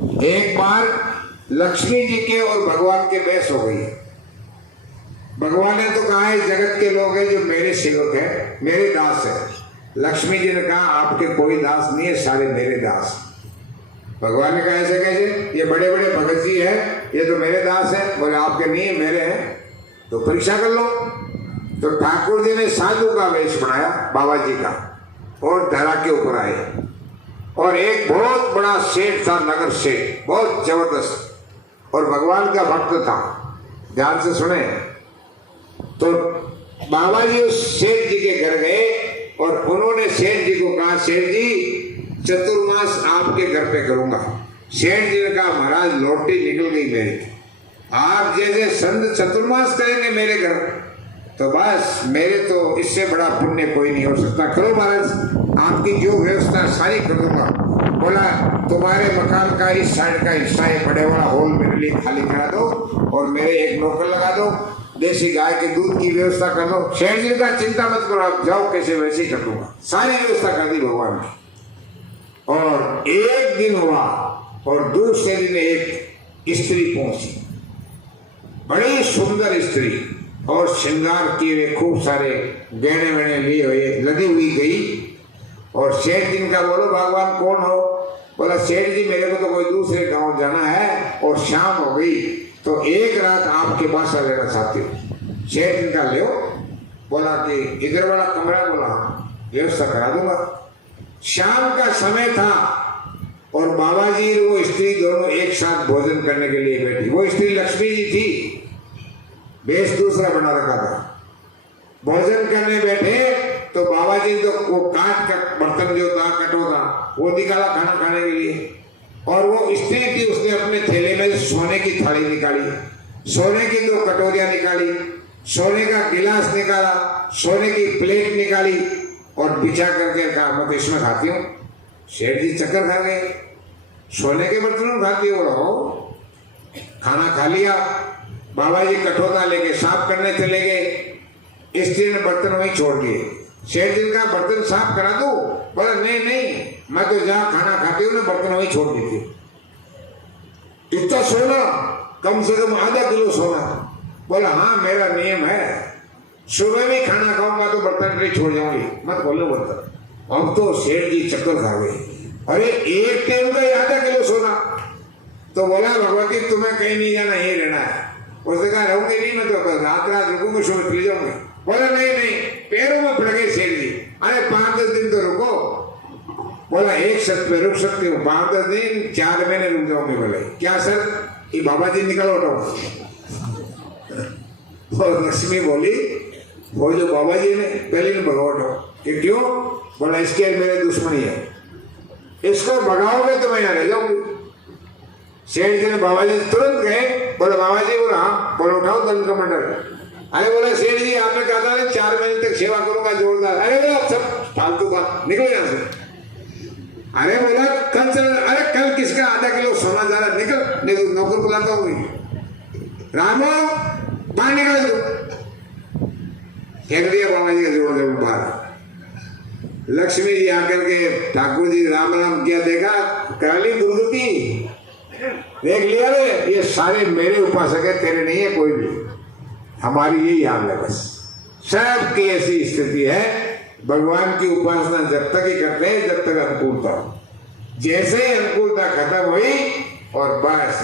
एक बार लक्ष्मी जी के और भगवान के बहस हो गई। भगवान ने तो कहा है जगत के लोग हैं जो मेरे सेवक हैं, मेरे दास है। लक्ष्मी जी ने कहा आपके कोई दास नहीं है, सारे मेरे दास। भगवान ने कहा ऐसे कैसे, ये बड़े बड़े भगत जी हैं, ये तो मेरे दास हैं। बोले आपके नहीं है, मेरे हैं, तो परीक्षा कर लो। तो ठाकुर जी ने साधु का वेश बनाया बाबा जी का और धरा के ऊपर आए। और एक बहुत बड़ा सेठ था, नगर सेठ, बहुत जबरदस्त और भगवान का भक्त था। ध्यान से सुने। तो बाबा जी उस सेठ जी के घर गए और उन्होंने सेठ जी को कहा सेठ जी चतुर्मास आपके घर पे करूंगा। सेठ जी ने कहा महाराज लोटी निकल गई मेरी, आप जैसे संत चतुर्मास करेंगे मेरे घर तो बस मेरे तो इससे बड़ा पुण्य कोई नहीं हो सकता। करो महाराज, आपकी जो व्यवस्था सारी कर दूंगा। बोला तुम्हारे मकान का इस साइड का हिस्सा एक बड़े बड़ा हॉल मेरे लिए खाली करा दो और मेरे एक नौकर लगा दो, देसी गाय के दूध की व्यवस्था कर दो। शेर जी का चिंता मत करो, आप जाओ कैसे वैसे ही कर दूंगा। सारी व्यवस्था कर दी भगवान ने। और एक दिन हुआ और दूसरे दिन एक स्त्री पहुंची, बड़ी सुंदर स्त्री और श्रृंगार किए हुए खूब सारे गहने वेने लिए हुए लगी हुई गई। और सेठ जी का बोलो भगवान कौन हो? बोला सेठ जी मेरे को तो कोई दूसरे गांव जाना है और शाम हो गई तो एक रात आपके पास आ लेना चाहती हूँ। सेठ जी का ले। बोला कि इधर वाला कमरा, बोला व्यवस्था करा दूंगा। शाम का समय था और बाबा जी वो स्त्री दोनों एक साथ भोजन करने के लिए बैठी। वो स्त्री लक्ष्मी जी थी, बेश दूसरा बना रखा था। भोजन करने बैठे तो बाबा जी तो वो काट का बर्तन जो था कटोरा वो निकाला खाना खाने के लिए। और वो स्त्री थी, उसने अपने थैले में सोने की थाली निकाली, सोने की दो कटोरियां निकाली, सोने का गिलास निकाला, सोने की प्लेट निकाली और बिछा करके कहा मैं तो इसमें खाती हूँ। शेठ जी चक्कर खा गए, सोने के बर्तनों में खाती हो। खाना खा लिया, बाबा जी कटोरा लेके साफ करने चले गए। स्त्री ने बर्तन वहीं छोड़ दिए। शेठ जी का बर्तन साफ करा दो? बोला नहीं नहीं, मैं तो जहाँ खाना खाती हूँ ना बर्तन वहीं छोड़ देती हूँ। इतना सोना, कम से कम आधा किलो सोना। बोला हाँ मेरा नियम है, सुबह भी खाना खाऊंगा तो बर्तन नहीं छोड़ जाऊंगी, मत बोलो बर्तन। अब तो शेठ जी चक्कर खा गए, अरे एक टाइम का आधा किलो सोना। तो बोला भगवती तुम्हें कहीं नहीं जाना, यही रहना है। उसने कहा रहूंगी नहीं, मैं तो रात रात रुकूंगी, सुबह फिर जाऊंगी। बोला नहीं नहीं, पैरों में पड़ गए शेठ जी। अरे 5-10 दिन तो रुको। बोला एक शर्त पे रुक सकती हूँ, 5-10 दिन, 4 महीने रुक जाऊंगी। बोले क्या सर? ये बाबा जी निकल उठो। तो लक्ष्मी बोली वो जो बाबा जी ने पहले ने भगाओ कि क्यों? बोला इसके मेरे दुश्मनी है, इसको भगाओगे तो मैं यहाँ रह जाऊंगी। शेठ जी ने बाबा जी तुरंत गए। बोले बाबा जी, बोला हाँ। बोले उठाओ दंड कमंडल। अरे बोला सेठ जी आपने कहा था 4 महीने तक सेवा करूंगा जोरदार। अरे बोला सब फालतू का, निकलो यहाँ से। अरे बोला कल चल, अरे कल किसका आधा किलो सोना जा रहा, निकल, नहीं तो नौकर बुलाता हूँ। रामो बाहर निकल दो। फेंक दिया बाबा जी का जोड़ जब बाहर। लक्ष्मी जी आकर के ठाकुर जी राम राम किया, देखा काली दुर्गति, देख लिया रे ये सारे मेरे उपासक है, तेरे नहीं है कोई भी। हमारी यही हाल है, बस सबकी ऐसी स्थिति है। भगवान की उपासना जब तक ही करते हैं जब तक अनुकूलता हो। जैसे ही अनुकूलता खत्म हुई और बस